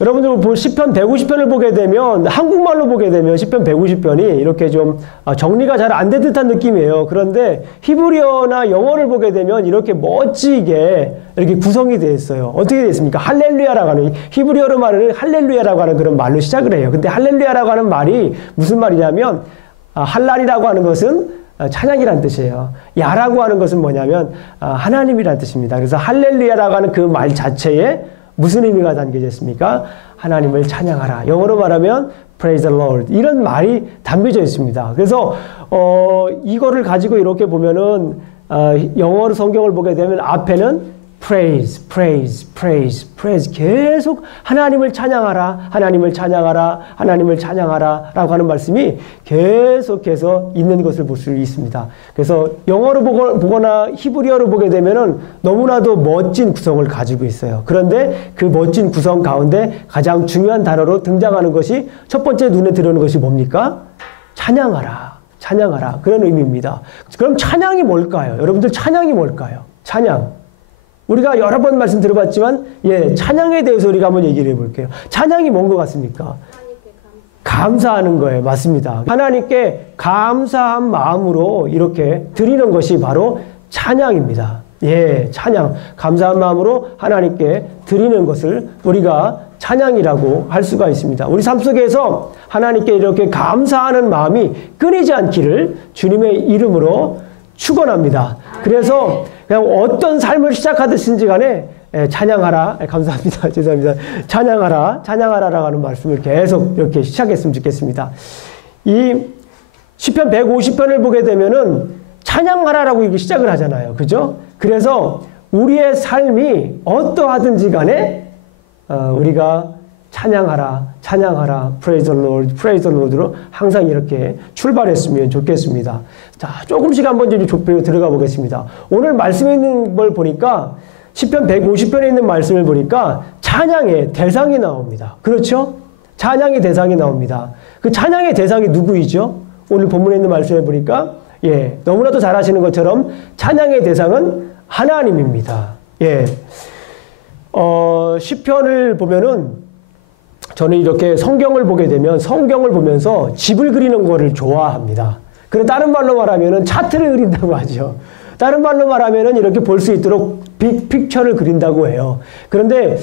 여러분들 시편 150편을 보게 되면 한국말로 보게 되면 시편 150편이 이렇게 좀 정리가 잘 안 된 듯한 느낌이에요. 그런데 히브리어나 영어를 보게 되면 이렇게 멋지게 이렇게 구성이 되어 있어요. 어떻게 되어 있습니까? 할렐루야라고 하는, 히브리어로 말하는 할렐루야라고 하는 그런 말로 시작을 해요. 근데 할렐루야라고 하는 말이 무슨 말이냐면 할랄이라고 하는 것은 찬양이란 뜻이에요. 야라고 하는 것은 뭐냐면 하나님이란 뜻입니다. 그래서 할렐루야라고 하는 그 말 자체에 무슨 의미가 담겨져 있습니까? 하나님을 찬양하라. 영어로 말하면 Praise the Lord. 이런 말이 담겨져 있습니다. 그래서 이거를 가지고 이렇게 보면은 영어로 성경을 보게 되면 앞에는 Praise, praise, praise, praise. 계속 하나님을 찬양하라, 하나님을 찬양하라, 하나님을 찬양하라 라고 하는 말씀이 계속해서 있는 것을 볼 수 있습니다. 그래서 영어로 보거나 히브리어로 보게 되면은 너무나도 멋진 구성을 가지고 있어요. 그런데 그 멋진 구성 가운데 가장 중요한 단어로 등장하는 것이 첫 번째 눈에 들어오는 것이 뭡니까? 찬양하라, 찬양하라. 그런 의미입니다. 그럼 찬양이 뭘까요? 여러분들 찬양이 뭘까요? 찬양. 우리가 여러 번 말씀 들어봤지만, 찬양에 대해서 우리가 한번 얘기를 해볼게요. 찬양이 뭔 것 같습니까? 감사하는 거예요. 맞습니다. 하나님께 감사한 마음으로 이렇게 드리는 것이 바로 찬양입니다. 찬양. 감사한 마음으로 하나님께 드리는 것을 우리가 찬양이라고 할 수가 있습니다. 우리 삶 속에서 하나님께 이렇게 감사하는 마음이 끊이지 않기를 주님의 이름으로 축원합니다. 그래서 그냥 어떤 삶을 시작하듯인지 간에 찬양하라. 감사합니다. 죄송합니다. 찬양하라. 찬양하라라고 하는 말씀을 계속 이렇게 시작했으면 좋겠습니다. 이 시편 150편을 보게 되면은 찬양하라라고 이렇게 시작을 하잖아요. 그죠? 그래서 우리의 삶이 어떠하든지 간에 우리가 찬양하라, 찬양하라, praise the Lord, praise the Lord로 항상 이렇게 출발했으면 좋겠습니다. 자, 조금씩 한번 좀 좁혀 들어가 보겠습니다. 오늘 말씀에 있는 걸 보니까 시편 150편에 있는 말씀을 보니까 찬양의 대상이 나옵니다. 그렇죠? 찬양의 대상이 나옵니다. 그 찬양의 대상이 누구이죠? 오늘 본문에 있는 말씀을 보니까 너무나도 잘 아시는 것처럼 찬양의 대상은 하나님입니다. 시편을 보면은 저는 이렇게 성경을 보게 되면 성경을 보면서 집을 그리는 거를 좋아합니다. 그리고 다른 말로 말하면 차트를 그린다고 하죠. 다른 말로 말하면 이렇게 볼 수 있도록 빅픽처를 그린다고 해요. 그런데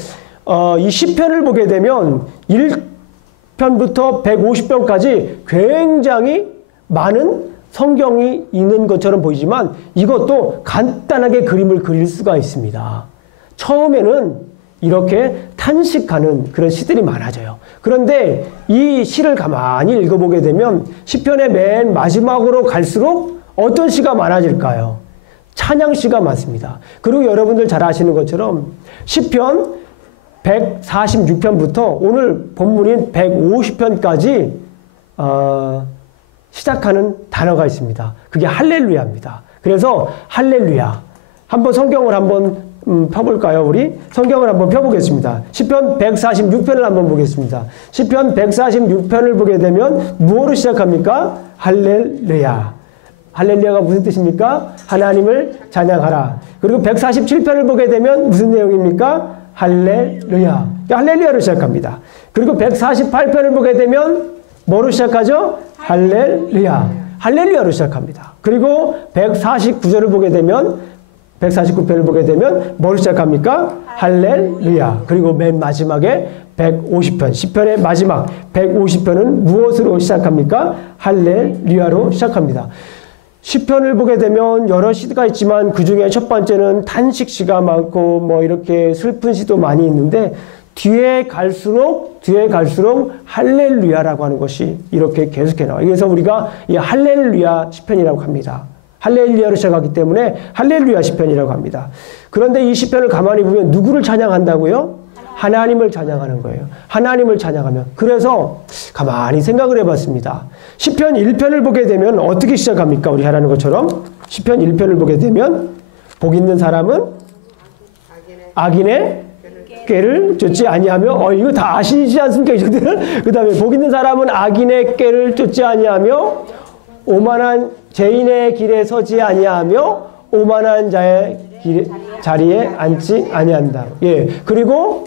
이 시편을 보게 되면 1편부터 150편까지 굉장히 많은 성경이 있는 것처럼 보이지만 이것도 간단하게 그림을 그릴 수가 있습니다. 처음에는 이렇게 탄식하는 그런 시들이 많아져요. 그런데 이 시를 가만히 읽어보게 되면 시편의 맨 마지막으로 갈수록 어떤 시가 많아질까요? 찬양시가 많습니다. 그리고 여러분들 잘 아시는 것처럼 시편 146편부터 오늘 본문인 150편까지 시작하는 단어가 있습니다. 그게 할렐루야입니다. 그래서 할렐루야. 한번 성경을 한번 펴볼까요? 우리 성경을 한번 펴보겠습니다. 시편 146편을 한번 보겠습니다. 시편 146편을 보게 되면 무엇으로 시작합니까? 할렐루야. 할렐루야가 무슨 뜻입니까? 하나님을 찬양하라. 그리고 147편을 보게 되면 무슨 내용입니까? 할렐루야. 할렐루야로 시작합니다. 그리고 148편을 보게 되면 뭐로 시작하죠? 할렐루야. 할렐루야로 시작합니다. 그리고 149절을 보게 되면 149편을 보게 되면 뭐로 시작합니까? 할렐루야. 그리고 맨 마지막에 150편, 10편의 마지막 150편은 무엇으로 시작합니까? 할렐루야로 시작합니다. 10편을 보게 되면 여러 시가 있지만 그 중에 첫 번째는 탄식시가 많고 뭐 이렇게 슬픈 시도 많이 있는데 뒤에 갈수록 할렐루야라고 하는 것이 이렇게 계속해 나와요. 그래서 우리가 이 할렐루야 시편이라고 합니다. 할렐루야로 시작하기 때문에 할렐루야 시편이라고 합니다. 그런데 이 시편을 가만히 보면 누구를 찬양한다고요? 하나님을 찬양하는 거예요. 하나님을 찬양하면. 그래서 가만히 생각을 해봤습니다. 시편 1편을 보게 되면 어떻게 시작합니까? 우리 하라는 것처럼 시편 1편을 보게 되면 복 있는 사람은 악인의 꾀를 쫓지 아니하며 이거 다 아시지 않습니까? 그 다음에 복 있는 사람은 악인의 꾀를 쫓지 아니하며 오만한 죄인의 길에 서지 아니하며 오만한 자의 자리에 앉지 아니한다. 그리고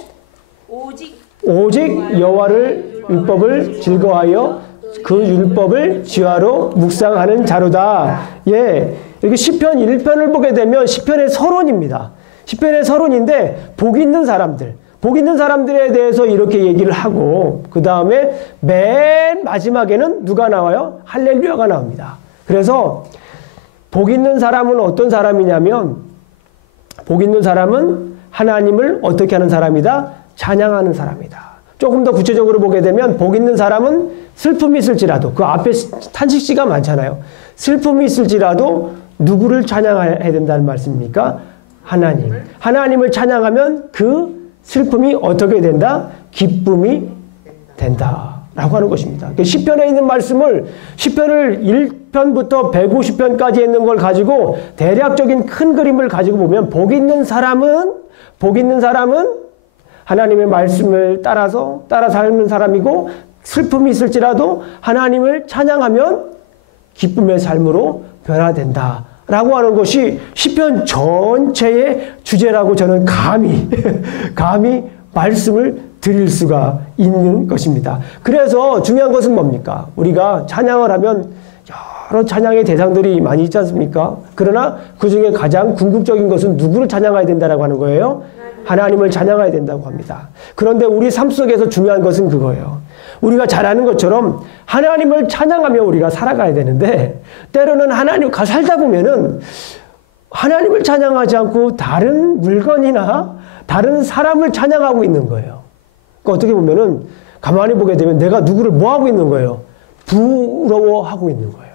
오직 여호와를 율법을 즐거워하여 그 율법을 지화로 묵상하는 자로다. 예, 이렇게 시편 1편을 보게 되면 시편의 서론입니다. 시편의 서론인데 복 있는 사람들에 대해서 이렇게 얘기를 하고 그 다음에 맨 마지막에는 누가 나와요? 할렐루야가 나옵니다. 그래서 복 있는 사람은 어떤 사람이냐면 복 있는 사람은 하나님을 어떻게 하는 사람이다? 찬양하는 사람이다. 조금 더 구체적으로 보게 되면 복 있는 사람은 슬픔이 있을지라도 그 앞에 탄식시가 많잖아요. 슬픔이 있을지라도 누구를 찬양해야 된다는 말씀입니까? 하나님. 하나님을 찬양하면 그 슬픔이 어떻게 된다? 기쁨이 된다. 라고 하는 것입니다. 시편에 있는 말씀을 시편을 1편부터 150편까지 있는 걸 가지고 대략적인 큰 그림을 가지고 보면 복 있는 사람은 하나님의 말씀을 따라 살는 사람이고 슬픔이 있을지라도 하나님을 찬양하면 기쁨의 삶으로 변화된다. 라고 하는 것이 시편 전체의 주제라고 저는 감히 말씀을 드릴 수가 있는 것입니다. 그래서 중요한 것은 뭡니까? 우리가 찬양을 하면 여러 찬양의 대상들이 많이 있지 않습니까? 그러나 그 중에 가장 궁극적인 것은 누구를 찬양해야 된다라고 하는 거예요? 하나님을 찬양해야 된다고 합니다. 그런데 우리 삶 속에서 중요한 것은 그거예요. 우리가 잘 아는 것처럼 하나님을 찬양하며 우리가 살아가야 되는데 때로는 하나님과 살다 보면은 하나님을 찬양하지 않고 다른 물건이나 다른 사람을 찬양하고 있는 거예요. 그러니까 어떻게 보면은 가만히 보게 되면 내가 누구를 뭐 하고 있는 거예요? 부러워하고 있는 거예요.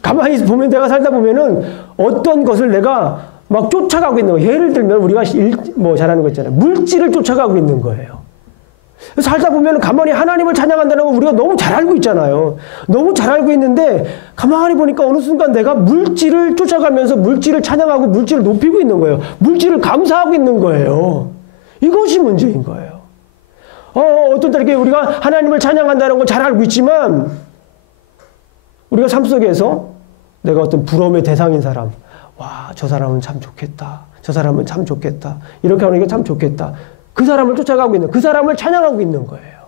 가만히 보면 내가 살다 보면은 어떤 것을 내가 막 쫓아가고 있는 거예요. 예를 들면 우리가 잘하는 거 있잖아요. 물질을 쫓아가고 있는 거예요. 살다 보면 가만히 하나님을 찬양한다는 거 우리가 너무 잘 알고 있잖아요. 너무 잘 알고 있는데 가만히 보니까 어느 순간 내가 물질을 쫓아가면서 물질을 찬양하고 물질을 높이고 있는 거예요. 물질을 감사하고 있는 거예요. 이것이 문제인 거예요. 어떤 때는 우리가 하나님을 찬양한다는 걸 잘 알고 있지만 우리가 삶 속에서 내가 어떤 부러움의 대상인 사람, 와, 저 사람은 참 좋겠다. 저 사람은 참 좋겠다. 이렇게 하는 게 참 좋겠다. 그 사람을 쫓아가고 있는, 그 사람을 찬양하고 있는 거예요.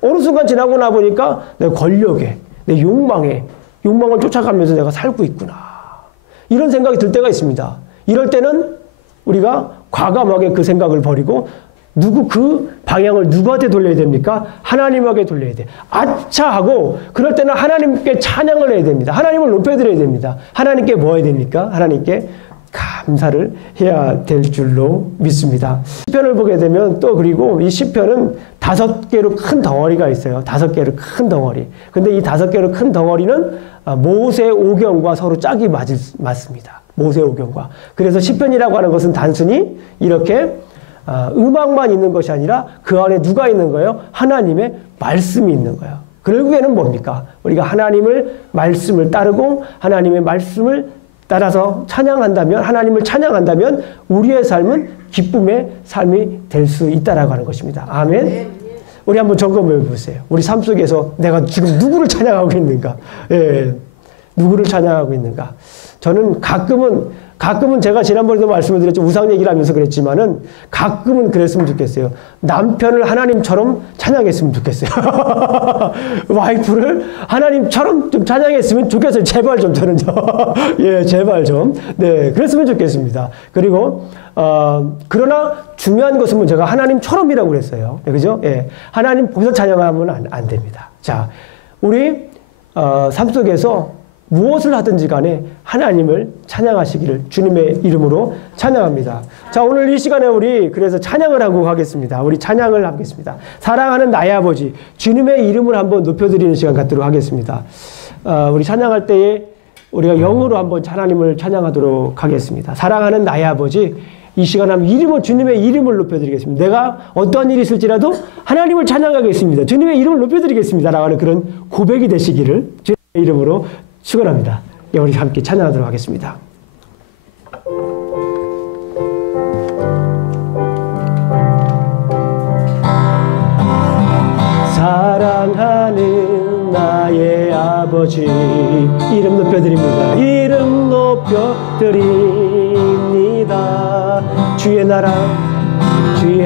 어느 순간 지나고 나 보니까 내 권력에, 내 욕망을 쫓아가면서 내가 살고 있구나. 이런 생각이 들 때가 있습니다. 이럴 때는 우리가 과감하게 그 생각을 버리고 그 방향을 누구한테 돌려야 됩니까? 하나님에게 돌려야 돼. 아차 하고 그럴 때는 하나님께 찬양을 해야 됩니다. 하나님을 높여드려야 됩니다. 하나님께 뭐 해야 됩니까? 하나님께 감사를 해야 될 줄로 믿습니다. 시편을 보게 되면 또 그리고 이 시편은 5개로 큰 덩어리가 있어요. 5개로 큰 덩어리. 근데 이 5개로 큰 덩어리는 모세오경과 서로 짝이 맞습니다. 모세오경과. 그래서 시편이라고 하는 것은 단순히 이렇게 음악만 있는 것이 아니라 그 안에 누가 있는 거예요? 하나님의 말씀이 있는 거예요. 결국에는 뭡니까? 우리가 하나님을 말씀을 따르고 하나님의 말씀을 따라서 찬양한다면, 하나님을 찬양한다면 우리의 삶은 기쁨의 삶이 될 수 있다라고 하는 것입니다. 아멘. 우리 한번 점검해 보세요. 우리 삶 속에서 내가 지금 누구를 찬양하고 있는가? 예, 누구를 찬양하고 있는가? 저는 가끔은 제가 지난번에도 말씀을 드렸죠. 우상 얘기를 하면서 그랬지만은 가끔은 그랬으면 좋겠어요. 남편을 하나님처럼 찬양했으면 좋겠어요. 와이프를 하나님처럼 좀 찬양했으면 좋겠어요. 제발 좀 저는요. 예, 제발 좀. 네, 그랬으면 좋겠습니다. 그리고 그러나 중요한 것은 제가 하나님처럼이라고 그랬어요. 그죠? 예, 하나님 거기서 찬양하면 안 됩니다. 자, 우리 삶 속에서 무엇을 하든지 간에 하나님을 찬양하시기를 주님의 이름으로 찬양합니다. 자, 오늘 이 시간에 우리 그래서 찬양을 하고 가겠습니다. 우리 찬양을 하겠습니다. 사랑하는 나의 아버지, 주님의 이름을 한번 높여드리는 시간 갖도록 하겠습니다. 우리 찬양할 때에 우리가 영으로 한번 하나님을 찬양하도록 하겠습니다. 사랑하는 나의 아버지, 이 시간 하면 주님의 이름을 높여드리겠습니다. 내가 어떠한 일이 있을지라도 하나님을 찬양하겠습니다. 주님의 이름을 높여드리겠습니다. 라고 하는 그런 고백이 되시기를 주님의 이름으로 축원합니다. 우리 함께 찬양하도록 하겠습니다. 사랑하는 나의 아버지, 이름 높여드립니다. 이름 높여드립니다. 주의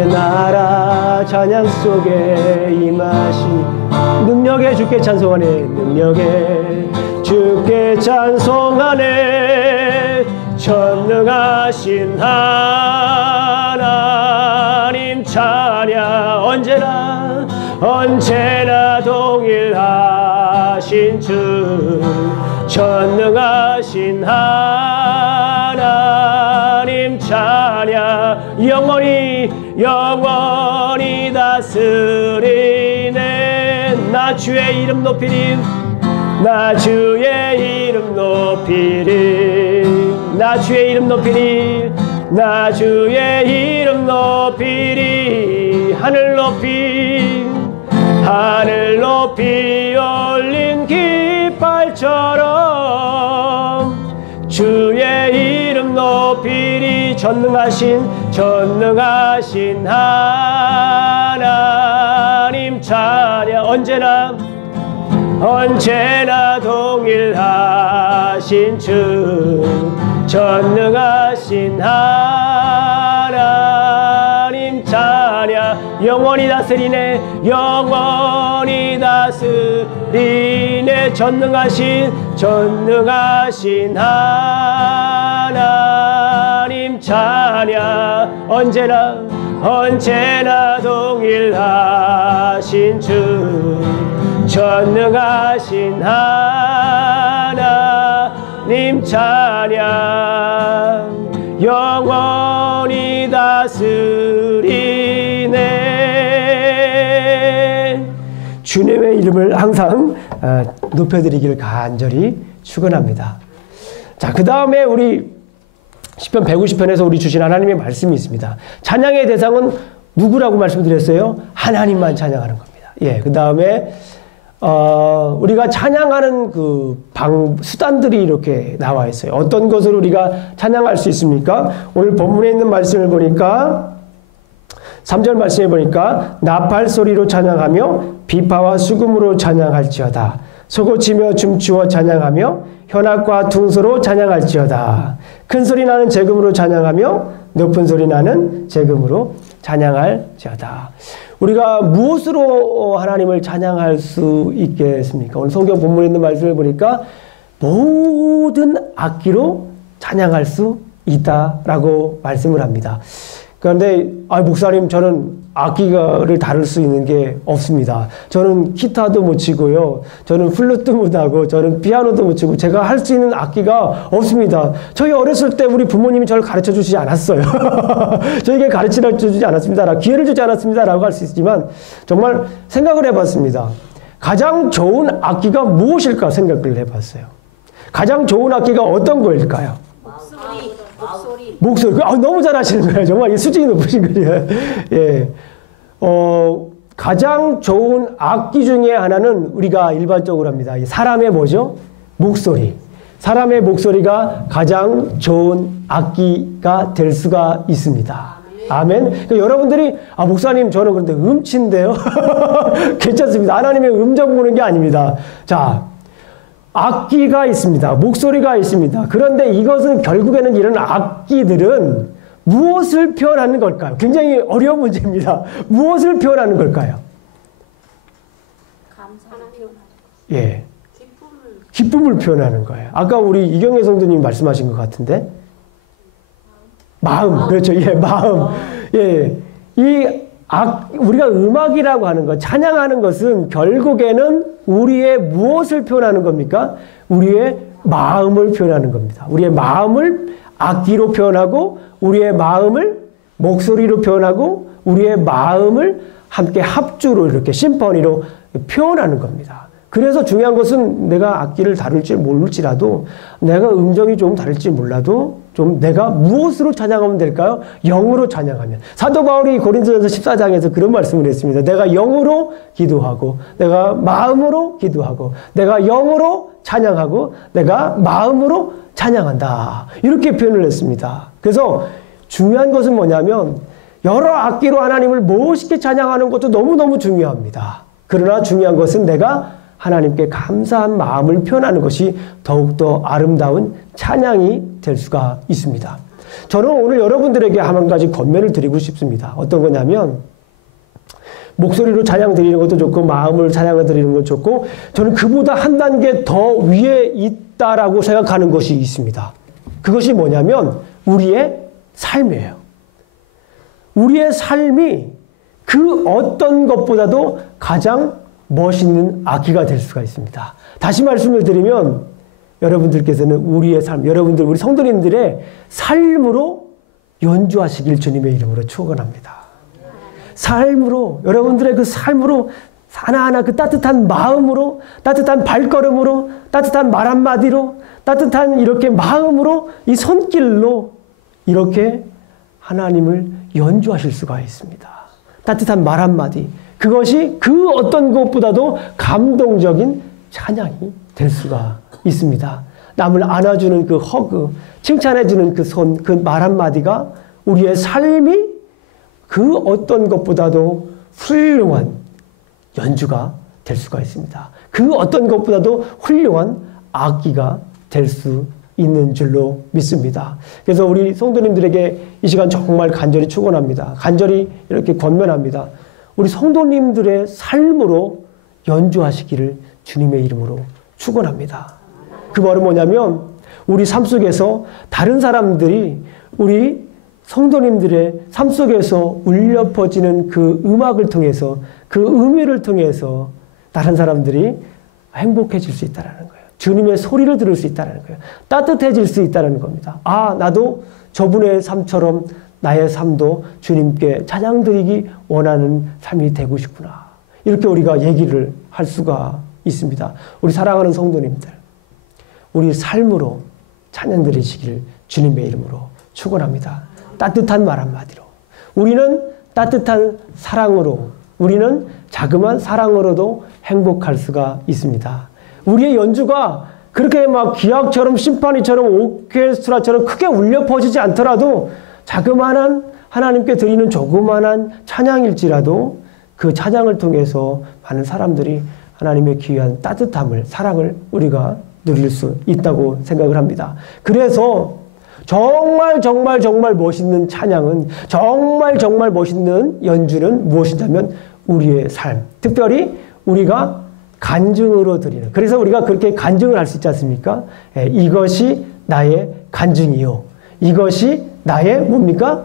나라 찬양 속에 임하시 능력에 주께 찬송하네 능력에 주께 찬송하네 전능하신 하나님 찬양 언제나 동일하신 주 전능하신 하나님 찬양 영원히 다스리네 나 주의 이름 높이리 나 주의 이름 높이리 나 주의 이름 높이리 나 주의 이름 높이리 하늘 높이 올린 깃발처럼 주의 이름 높이리 전능하신 하나님 찬양 언제나 동일하신 주 전능하신 하나님 찬양 영원히 다스리네 전능하신 하나님 찬양 언제나 동일하신 주 전능하신 하나님 찬양 영원히 다스리네 주님의 이름을 항상 높여드리기를 간절히 축원합니다. 자, 그 다음에 우리 시편 150편에서 우리 주신 하나님의 말씀이 있습니다. 찬양의 대상은 누구라고 말씀드렸어요? 하나님만 찬양하는 겁니다. 예, 그 다음에 우리가 찬양하는 그 수단들이 이렇게 나와 있어요. 어떤 것으로 우리가 찬양할 수 있습니까? 오늘 본문에 있는 말씀을 보니까 3절 말씀에 보니까 나팔 소리로 찬양하며 비파와 수금으로 찬양할지어다. 소고치며 춤추어 찬양하며 현악과 퉁소로 찬양할지어다. 큰 소리 나는 재금으로 찬양하며 높은 소리 나는 재금으로 찬양할지어다. 우리가 무엇으로 하나님을 찬양할 수 있겠습니까? 오늘 성경 본문에 있는 말씀을 보니까 모든 악기로 찬양할 수 있다라고 말씀을 합니다. 그런데 목사님 저는 악기를 다룰 수 있는 게 없습니다. 저는 기타도 못 치고요. 저는 플루트 못 하고 저는 피아노도 못 치고 제가 할 수 있는 악기가 없습니다. 저희 어렸을 때 우리 부모님이 저를 가르쳐 주시지 않았어요. 저에게 가르쳐 주지 않았습니다. 기회를 주지 않았습니다. 라고 할 수 있지만 정말 생각을 해봤습니다. 가장 좋은 악기가 무엇일까 생각을 해봤어요. 가장 좋은 악기가 어떤 거일까요? 목소리. 너무 잘하시는 거예요. 정말 수준이 높으신 거예요. 예. 가장 좋은 악기 중에 하나는 우리가 일반적으로 합니다. 사람의 뭐죠? 목소리. 사람의 목소리가 가장 좋은 악기가 될 수가 있습니다. 아멘. 그러니까 여러분들이 목사님 저는 그런데 음치인데요. 괜찮습니다. 하나님의 음정 보는 게 아닙니다. 자, 악기가 있습니다. 목소리가 있습니다. 그런데 이것은 결국에는 이런 악기들은 무엇을 표현하는 걸까요? 굉장히 어려운 문제입니다. 무엇을 표현하는 걸까요? 감사를 표현하는 것. 예. 기쁨을 표현하는 거예요. 아까 우리 이경혜 성도님 말씀하신 것 같은데. 마음. 그렇죠. 예, 마음. 예. 우리가 음악이라고 하는 것, 찬양하는 것은 결국에는 우리의 무엇을 표현하는 겁니까? 우리의 마음을 표현하는 겁니다. 우리의 마음을 악기로 표현하고, 우리의 마음을 목소리로 표현하고, 우리의 마음을 함께 합주로 이렇게 심포니로 표현하는 겁니다. 그래서 중요한 것은 내가 악기를 다룰 줄 모를지라도, 내가 음정이 좀 다를지 몰라도 좀 내가 무엇으로 찬양하면 될까요? 영으로 찬양하면. 사도 바울이 고린도전서 14장에서 그런 말씀을 했습니다. 내가 영으로 기도하고, 내가 마음으로 기도하고, 내가 영으로 찬양하고, 내가 마음으로 찬양한다. 이렇게 표현을 했습니다. 그래서 중요한 것은 뭐냐면 여러 악기로 하나님을 멋있게 찬양하는 것도 너무너무 중요합니다. 그러나 중요한 것은 내가 하나님께 감사한 마음을 표현하는 것이 더욱더 아름다운 찬양이 될 수가 있습니다. 저는 오늘 여러분들에게 한 가지 권면을 드리고 싶습니다. 어떤 거냐면 목소리로 찬양 드리는 것도 좋고 마음을 찬양을 드리는 것도 좋고 저는 그보다 한 단계 더 위에 있다라고 생각하는 것이 있습니다. 그것이 뭐냐면 우리의 삶이에요. 우리의 삶이 그 어떤 것보다도 가장 멋있는 악기가 될 수가 있습니다. 다시 말씀을 드리면 여러분들께서는 우리의 삶, 여러분들 우리 성도님들의 삶으로 연주하시길 주님의 이름으로 축원합니다. 삶으로 여러분들의 그 삶으로 하나하나 그 따뜻한 마음으로 따뜻한 발걸음으로 따뜻한 말 한마디로 따뜻한 이렇게 마음으로 이 손길로 이렇게 하나님을 연주하실 수가 있습니다. 따뜻한 말 한마디 그것이 그 어떤 것보다도 감동적인 찬양이 될 수가 있습니다. 남을 안아주는 그 허그, 칭찬해주는 그 손, 그 말 한마디가 우리의 삶이 그 어떤 것보다도 훌륭한 연주가 될 수가 있습니다. 그 어떤 것보다도 훌륭한 악기가 될 수 있는 줄로 믿습니다. 그래서 우리 성도님들에게 이 시간 정말 간절히 축원합니다. 간절히 이렇게 권면합니다. 우리 성도님들의 삶으로 연주하시기를 주님의 이름으로 축원합니다. 그 말은 뭐냐면 우리 삶 속에서 다른 사람들이 우리 성도님들의 삶 속에서 울려 퍼지는 그 음악을 통해서 그 음유를 통해서 다른 사람들이 행복해질 수 있다는 거예요. 주님의 소리를 들을 수 있다는 거예요. 따뜻해질 수 있다는 겁니다. 아, 나도 저분의 삶처럼 나의 삶도 주님께 찬양 드리기 원하는 삶이 되고 싶구나. 이렇게 우리가 얘기를 할 수가 있습니다. 우리 사랑하는 성도님들, 우리 삶으로 찬양 드리시길 주님의 이름으로 축원합니다. 따뜻한 말 한마디로 우리는 따뜻한 사랑으로 우리는 자그마한 사랑으로도 행복할 수가 있습니다. 우리의 연주가 그렇게 막 기악처럼 심파니처럼 오케스트라처럼 크게 울려 퍼지지 않더라도 자그마한 하나님께 드리는 조그마한 찬양일지라도 그 찬양을 통해서 많은 사람들이 하나님의 귀한 따뜻함을 사랑을 우리가 누릴 수 있다고 생각을 합니다. 그래서 정말 멋있는 찬양은 정말 멋있는 연주는 무엇이냐면 우리의 삶, 특별히 우리가 간증으로 드리는 그래서 우리가 그렇게 간증을 할 수 있지 않습니까? 이것이 나의 간증이요 이것이 나의 뭡니까?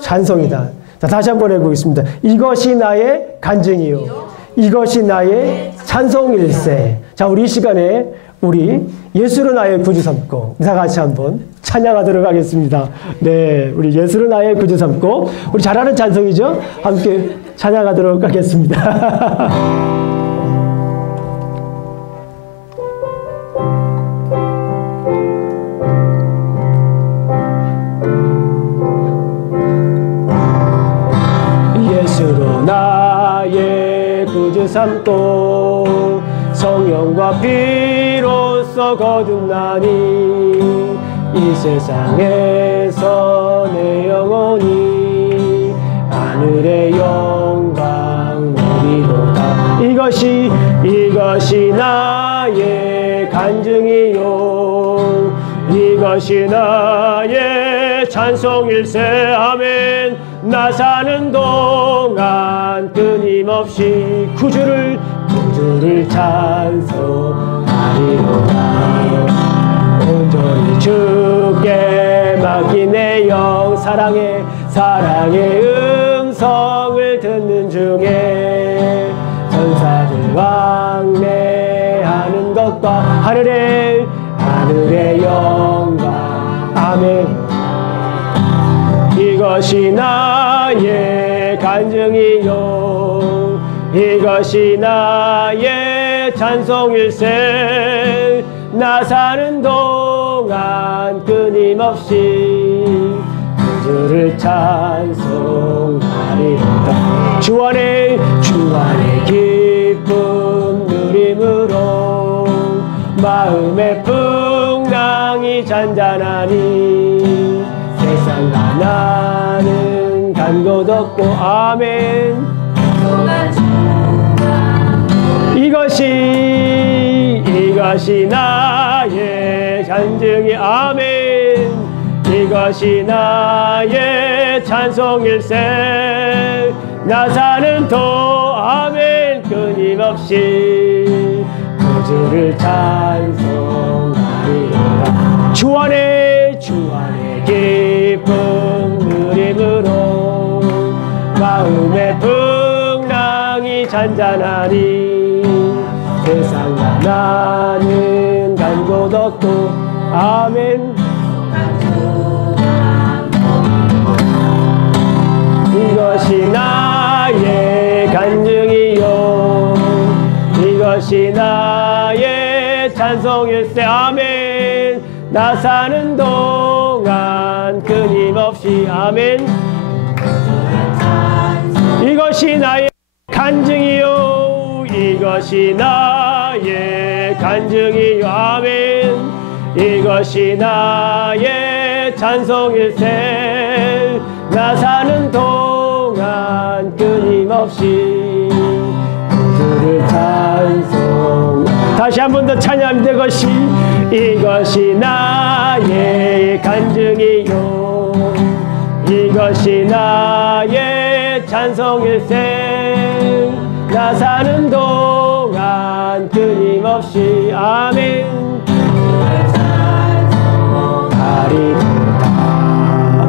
찬송이다. 자, 다시 한번 해보겠습니다. 이것이 나의 간증이요 이것이 나의 찬송일세. 자, 우리 이 시간에 우리 예수를 나의 구주 삼고 다 같이 한번 찬양하도록 하겠습니다. 네, 우리 예수를 나의 구주 삼고 우리 잘하는 찬송이죠? 함께 찬양하도록 하겠습니다. 예수로 나의 구주 삼고 성령과 피로써 거듭나니 이 세상에서 내 영혼이 하늘의 영광 누리도다. 이것이 나의 간증이요 이것이 나의 찬송일세. 아멘. 나 사는 동안 끊임없이 구주를 찬송하리로다. 온전히 주께 맡긴 내 영 사랑의 음성을 듣는 중에 천사들 왕래하는 것과 하늘의 영광. 아멘. 이것이 나의 간증이요 이것이 나의 찬송일세. 나 사는 동안 끊임없이 주를 찬송하리로다. 주 안에 기쁨 누림으로 마음의 풍랑이 잔잔하니 세상과 나는 간 곳 없고. 아멘. 이것이 나의 간증이. 아멘. 이것이 나의 찬송일세. 나 사는 동안 아멘. 끊임없이 그 주를 찬송하리라. 주 안에 기쁨 누림으로 마음의 풍랑이 잔잔하니 세상과 나는 간 곳 없고 아멘. 이것이 나의 간증이요 이것이 나의 찬송일세. 아멘. 나 사는 동안 끊임없이 아멘. 이것이 나의 간증이요 이것이 나의 간증이요 아멘. 이것이 나의 찬송일세. 나 사는 동안 끊임없이 주를 찬송. 다시 한 번 더 찬양합니다. 이것이 나의 간증이요 이것이 나의 찬송일세. 나 사는 동안 끊임없이 아멘.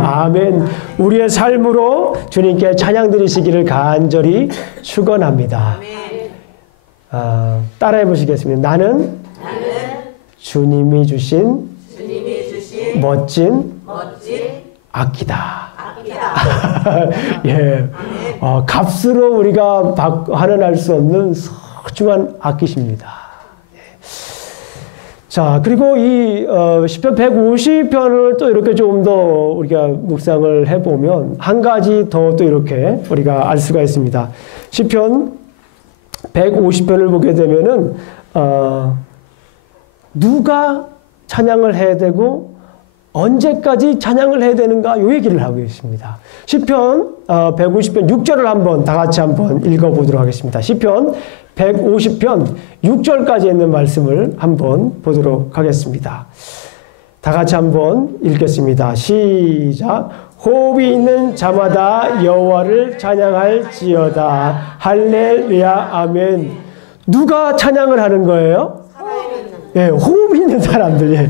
아멘. 우리의 삶으로 주님께 찬양 드리시기를 간절히 축원합니다. 따라해 보시겠습니다. 나는 주님이 주신 멋진 악기다. 예, 값으로 우리가 환원할 수 없는 소중한 악기십니다. 자, 그리고 이 시편 150편을 또 이렇게 좀 더 우리가 묵상을 해보면 한 가지 더 또 이렇게 우리가 알 수가 있습니다. 시편 150편을 보게 되면은 누가 찬양을 해야 되고 언제까지 찬양을 해야 되는가 이 얘기를 하고 있습니다. 시편 150편 6절을 한번 다 같이 한번 읽어보도록 하겠습니다. 시편 150편 6절까지 있는 말씀을 한번 보도록 하겠습니다. 다 같이 한번 읽겠습니다. 시작. 호흡이 있는 자마다 여호와를 찬양할지어다. 할렐루야. 아멘. 누가 찬양을 하는 거예요? 예, 호흡이 있는 사람들. 예.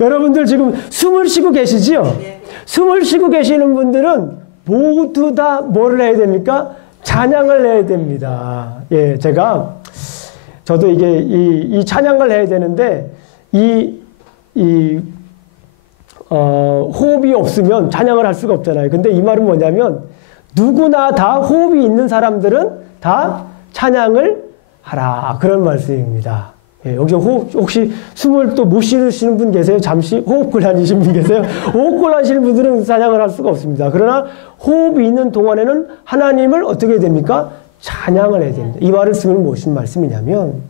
여러분들 지금 숨을 쉬고 계시지요? 숨을 쉬고 계시는 분들은 모두 다 뭐를 해야 됩니까? 찬양을 해야 됩니다. 예, 저도 이게 이 찬양을 해야 되는데 호흡이 없으면 찬양을 할 수가 없잖아요. 근데 이 말은 뭐냐면 누구나 다 호흡이 있는 사람들은 다 찬양을 하라. 그런 말씀입니다. 예, 여기서 혹시 숨을 또 못 쉬시는 분 계세요? 잠시 호흡곤란이신 분 계세요? 호흡곤란하시는 분들은 찬양을 할 수가 없습니다. 그러나 호흡이 있는 동안에는 하나님을 어떻게 해야 됩니까? 찬양을 해야 됩니다. 이 말을 쓰면 무슨 말씀이냐면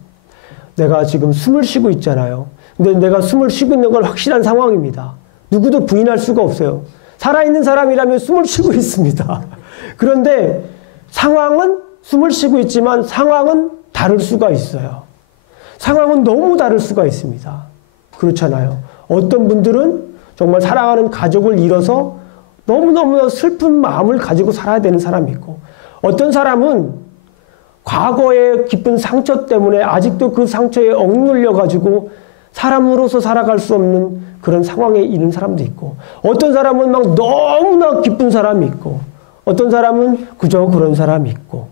내가 지금 숨을 쉬고 있잖아요. 근데 내가 숨을 쉬고 있는 건 확실한 상황입니다. 누구도 부인할 수가 없어요. 살아있는 사람이라면 숨을 쉬고 있습니다. 그런데 상황은 숨을 쉬고 있지만 상황은 다를 수가 있어요. 상황은 너무 다를 수가 있습니다. 그렇잖아요. 어떤 분들은 정말 사랑하는 가족을 잃어서 너무너무 슬픈 마음을 가지고 살아야 되는 사람이 있고 어떤 사람은 과거의 깊은 상처 때문에 아직도 그 상처에 억눌려 가지고 사람으로서 살아갈 수 없는 그런 상황에 있는 사람도 있고 어떤 사람은 막 너무나 기쁜 사람이 있고 어떤 사람은 그저 그런 사람이 있고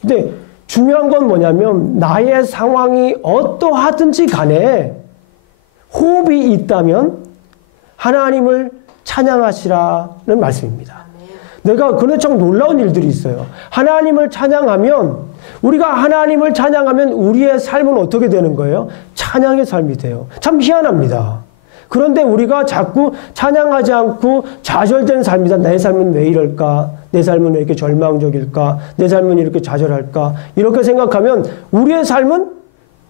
근데 중요한 건 뭐냐면 나의 상황이 어떠하든지 간에 호흡이 있다면 하나님을 찬양하시라는 말씀입니다. 내가 그런데 참 놀라운 일들이 있어요. 하나님을 찬양하면 우리가 하나님을 찬양하면 우리의 삶은 어떻게 되는 거예요? 찬양의 삶이 돼요. 참 희한합니다. 그런데 우리가 자꾸 찬양하지 않고 좌절된 삶이다. 내 삶은 왜 이럴까? 내 삶은 왜 이렇게 절망적일까? 내 삶은 이렇게 좌절할까? 이렇게 생각하면 우리의 삶은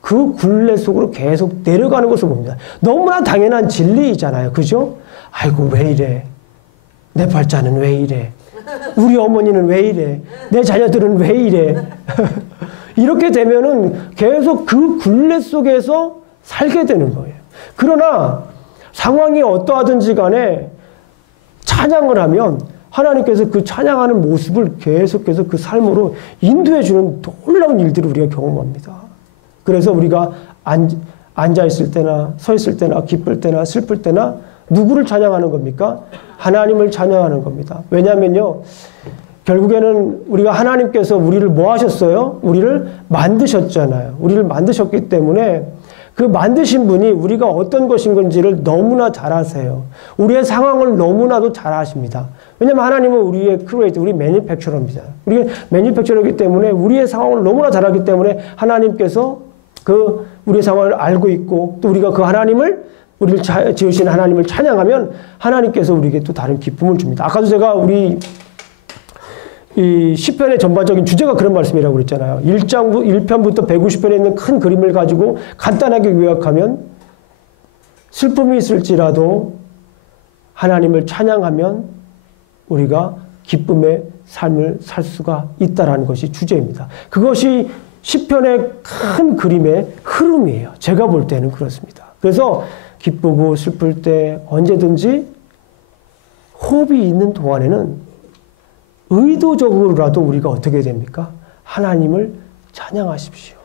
그 굴레 속으로 계속 내려가는 것을 봅니다. 너무나 당연한 진리이잖아요. 그죠? 아이고 왜 이래? 내 발자는 왜 이래? 우리 어머니는 왜 이래? 내 자녀들은 왜 이래? 이렇게 되면은 계속 그 굴레 속에서 살게 되는 거예요. 그러나 상황이 어떠하든지 간에 찬양을 하면 하나님께서 그 찬양하는 모습을 계속해서 그 삶으로 인도해 주는 놀라운 일들을 우리가 경험합니다. 그래서 우리가 앉아 있을 때나 서 있을 때나 기쁠 때나 슬플 때나 누구를 찬양하는 겁니까? 하나님을 찬양하는 겁니다. 왜냐하면요, 결국에는 우리가 하나님께서 우리를 뭐 하셨어요? 우리를 만드셨잖아요. 우리를 만드셨기 때문에 그 만드신 분이 우리가 어떤 것인 건지를 너무나 잘 아세요. 우리의 상황을 너무나도 잘 아십니다. 왜냐하면 하나님은 우리의 크리에이터, 우리 매니팩처러입니다. 우리가 매니팩처러이기 때문에 우리의 상황을 너무나 잘 알기 때문에 하나님께서 그 우리의 상황을 알고 있고 또 우리가 그 하나님을 우리를 지으신 하나님을 찬양하면 하나님께서 우리에게 또 다른 기쁨을 줍니다. 아까도 제가 우리 이 시편의 전반적인 주제가 그런 말씀이라고 그랬잖아요. 1편부터 150편에 있는 큰 그림을 가지고 간단하게 요약하면 슬픔이 있을지라도 하나님을 찬양하면 우리가 기쁨의 삶을 살 수가 있다라는 것이 주제입니다. 그것이 시편의 큰 그림의 흐름이에요. 제가 볼 때는 그렇습니다. 그래서 기쁘고 슬플 때 언제든지 호흡이 있는 동안에는 의도적으로라도 우리가 어떻게 됩니까? 하나님을 찬양하십시오.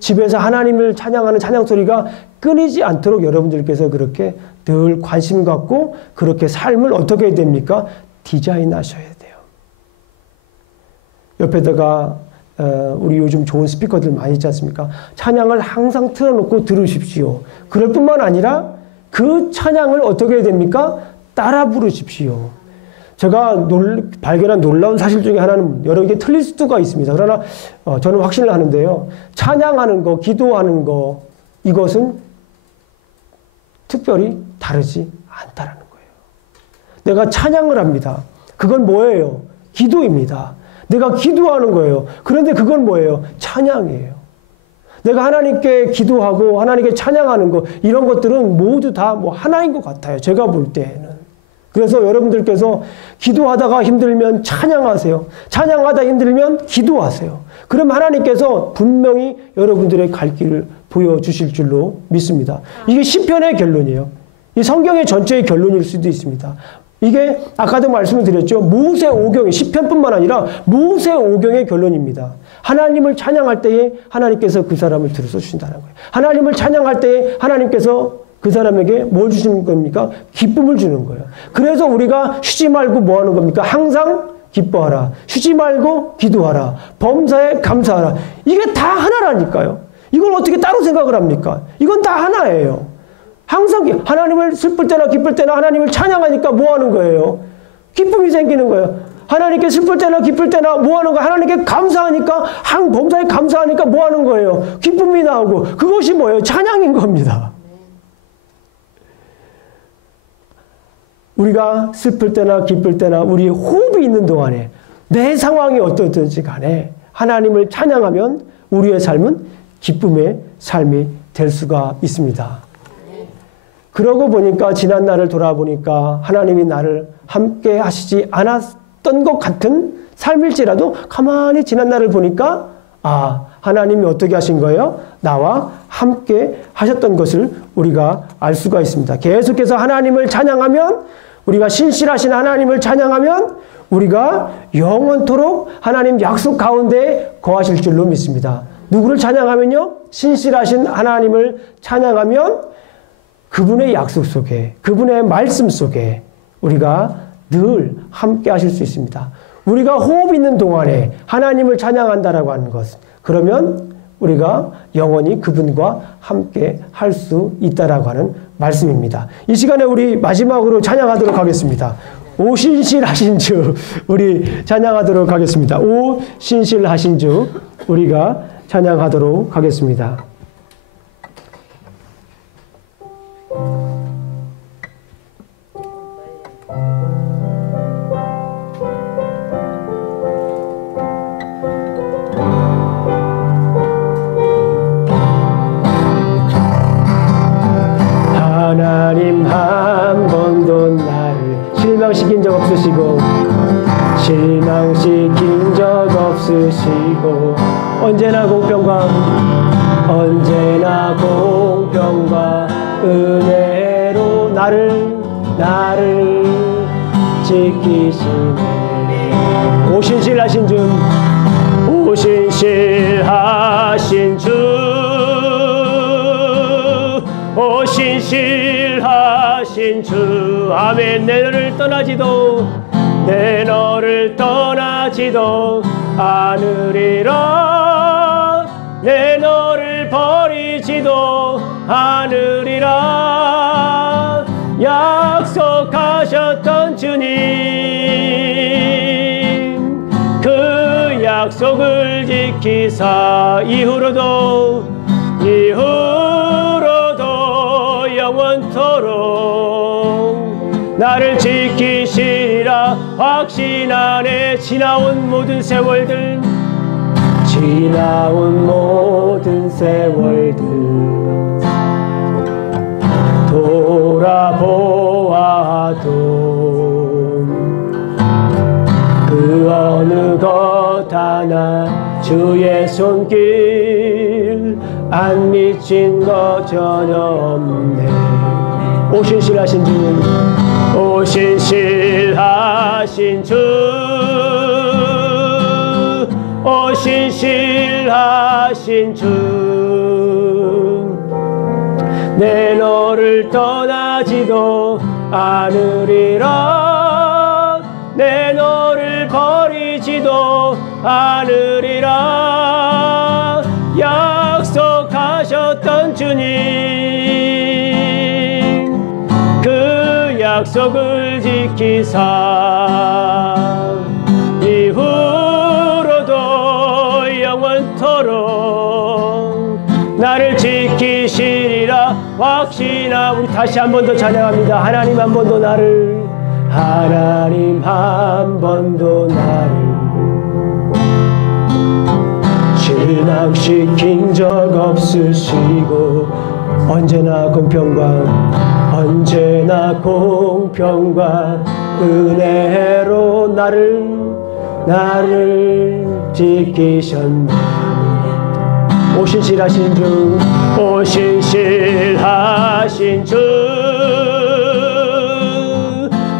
집에서 하나님을 찬양하는 찬양 소리가 끊이지 않도록 여러분들께서 그렇게 늘 관심 갖고 그렇게 삶을 어떻게 됩니까? 디자인하셔야 돼요. 옆에다가 우리 요즘 좋은 스피커들 많이 있지 않습니까? 찬양을 항상 틀어놓고 들으십시오. 그럴 뿐만 아니라 그 찬양을 어떻게 해야 됩니까? 따라 부르십시오. 제가 발견한 놀라운 사실 중에 하나는 여러 개 틀릴 수가 있습니다. 그러나 저는 확신을 하는데요. 찬양하는 거, 기도하는 거 이것은 특별히 다르지 않다라는 거예요. 내가 찬양을 합니다. 그건 뭐예요? 기도입니다. 내가 기도하는 거예요. 그런데 그건 뭐예요? 찬양이에요. 내가 하나님께 기도하고 하나님께 찬양하는 거 이런 것들은 모두 다 뭐 하나인 것 같아요. 제가 볼 때에는. 그래서 여러분들께서 기도하다가 힘들면 찬양하세요. 찬양하다 힘들면 기도하세요. 그럼 하나님께서 분명히 여러분들의 갈 길을 보여주실 줄로 믿습니다. 이게 시편의 결론이에요. 이 성경의 전체의 결론일 수도 있습니다. 이게 아까도 말씀을 드렸죠. 모세 오경의 시편뿐만 아니라 모세 오경의 결론입니다. 하나님을 찬양할 때에 하나님께서 그 사람을 들어서 주신다는 거예요. 하나님을 찬양할 때에 하나님께서 그 사람에게 뭘 주시는 겁니까? 기쁨을 주는 거예요. 그래서 우리가 쉬지 말고 뭐 하는 겁니까? 항상 기뻐하라. 쉬지 말고 기도하라. 범사에 감사하라. 이게 다 하나라니까요. 이걸 어떻게 따로 생각을 합니까? 이건 다 하나예요. 항상 하나님을 슬플 때나 기쁠 때나 하나님을 찬양하니까 뭐 하는 거예요? 기쁨이 생기는 거예요. 하나님께 슬플 때나 기쁠 때나 뭐 하는 거예요? 하나님께 감사하니까 범사에 감사하니까 뭐 하는 거예요? 기쁨이 나오고 그것이 뭐예요? 찬양인 겁니다. 우리가 슬플 때나 기쁠 때나 우리의 호흡이 있는 동안에 내 상황이 어떻든지 간에 하나님을 찬양하면 우리의 삶은 기쁨의 삶이 될 수가 있습니다. 그러고 보니까 지난 날을 돌아보니까 하나님이 나를 함께 하시지 않았던 것 같은 삶일지라도 가만히 지난 날을 보니까 하나님이 어떻게 하신 거예요? 나와 함께 하셨던 것을 우리가 알 수가 있습니다. 계속해서 하나님을 찬양하면 우리가 신실하신 하나님을 찬양하면 우리가 영원토록 하나님 약속 가운데 거하실 줄로 믿습니다. 누구를 찬양하면요? 신실하신 하나님을 찬양하면 그분의 약속 속에 그분의 말씀 속에 우리가 늘 함께 하실 수 있습니다. 우리가 호흡 있는 동안에 하나님을 찬양한다라고 하는 것 그러면 우리가 영원히 그분과 함께 할 수 있다라고 하는 말씀입니다. 이 시간에 우리 마지막으로 찬양하도록 하겠습니다. 오 신실하신 주 우리 찬양하도록 하겠습니다. 오 신실하신 주 우리가 찬양하도록 하겠습니다. 하나님 한 번도 나를 실망시킨 적 없으시고 실망시킨 적 없으시고 언제나 공평과 은혜로 나를 지키시네. 오신실하신 주, 오신실하신 주, 오신실하신 주. 아멘. 내 너를 떠나지도 내 너를 떠나지도 않으리라. 내 너를 버리지도 않으리라. 약속하셨던 주님, 그 약속을 지키사 이후로도 영원토록 나를 지키시리라. 확신하네. 지나온 모든 세월들, 지나온 모든 세월들 돌아보아도 그 어느 것 하나 주의 손길 안 미친 것 전혀 없네. 오신실하신 주, 오신실하신 주, 오신실하신 주. 내 너를 떠나지도 않으리라. 내 너를 버리지도 않으리라. 약속하셨던 주님, 그 약속을 지키사 이후로도 영원토록 나를 지키시리라. 확신하. 우리 다시 한 번 더 찬양합니다. 하나님 한 번도 나를, 하나님 한 번도 나를 실망시킨 적 없으시고 언제나 공평과 은혜로 나를 지키셨네. 오신실하신 주, 오신실하신 주,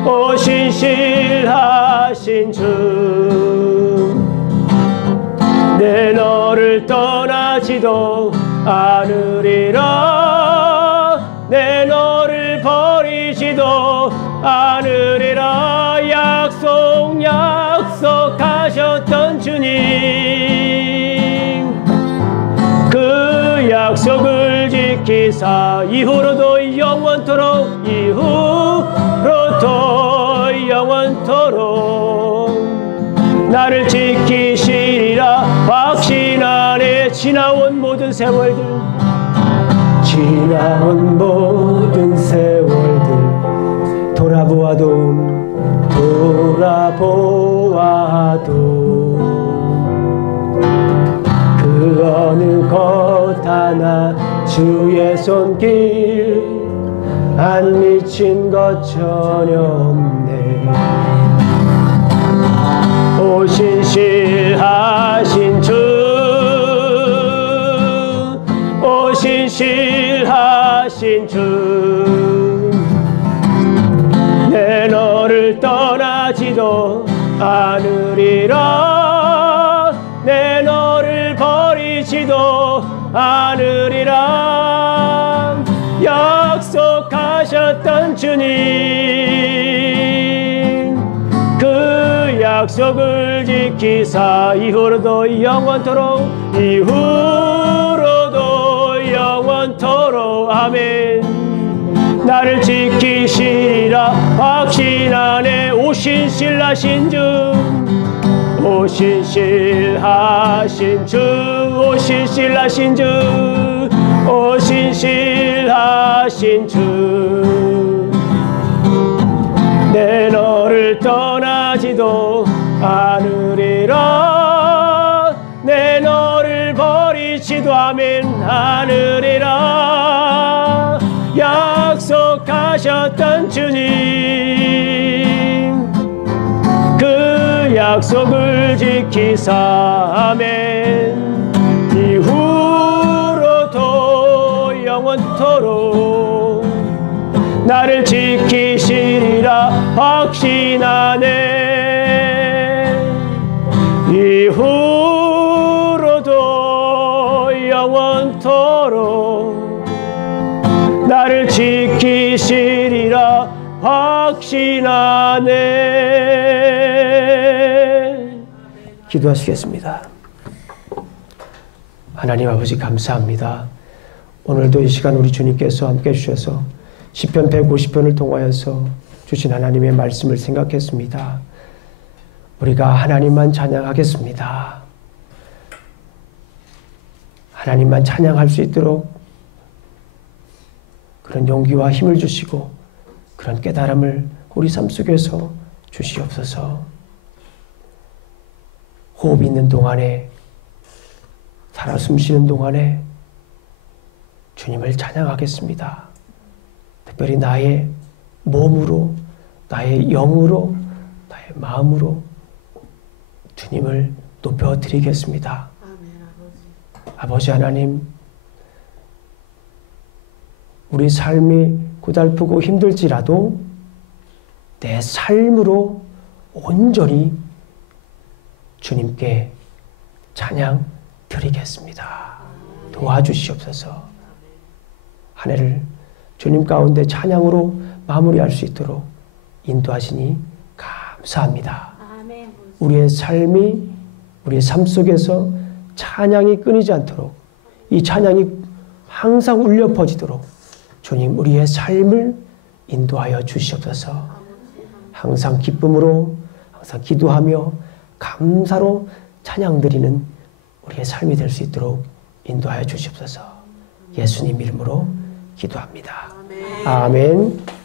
오신실하신 주. 내 너를 떠나지도 않으리라. 내 너를 버리지도 않으리라. 약속하셨던 주님, 그 약속을 지키사 이후로도 영원토록 나를 지키시리라. 확신하네. 지나온 모든 세월들, 지나온 모든 세월들 돌아보아도 그 어느 것 하나 주의 손길 안 미친 것 전혀 없네. 오신실하신 주, 오신실하신 주. 내 너를 떠나지도 않으리라. 내 너를 버리지도 않으리라. 약속하셨던 주님, 그 약속을 지키사 이후로도 영원토록 아멘. 나를 지키시리라. 확신하네. 오신실하신 주, 오신실하신 주, 오신실하신 주, 오신실하신 주. 내 너를 떠나지도 않으리라. 내 너를 버리지도 않으리라. 약속하셨던 주님, 그 약속을 지키사 아멘. 이후로도 영원토록 나를 지키시리라. 확신하네. 믿음으로 나를 지키시리라 확신하네. 기도하시겠습니다. 하나님 아버지 감사합니다. 오늘도 이 시간 우리 주님께서 함께 해주셔서 시편 150편을 통하여서 주신 하나님의 말씀을 생각했습니다. 우리가 하나님만 찬양하겠습니다. 하나님만 찬양할 수 있도록 그런 용기와 힘을 주시고 그런 깨달음을 우리 삶 속에서 주시옵소서. 호흡 있는 동안에, 살아 숨쉬는 동안에 주님을 찬양하겠습니다. 특별히 나의 몸으로, 나의 영으로, 나의 마음으로 주님을 높여드리겠습니다. 아버지 하나님, 우리 삶이 고달프고 힘들지라도 내 삶으로 온전히 주님께 찬양 드리겠습니다. 도와주시옵소서. 한 해를 주님 가운데 찬양으로 마무리할 수 있도록 인도하시니 감사합니다. 우리의 삶이, 우리의 삶 속에서 찬양이 끊이지 않도록, 이 찬양이 항상 울려 퍼지도록 주님 우리의 삶을 인도하여 주시옵소서. 항상 기쁨으로, 항상 기도하며 감사로 찬양 드리는 우리의 삶이 될 수 있도록 인도하여 주시옵소서. 예수님 이름으로 기도합니다. 아멘.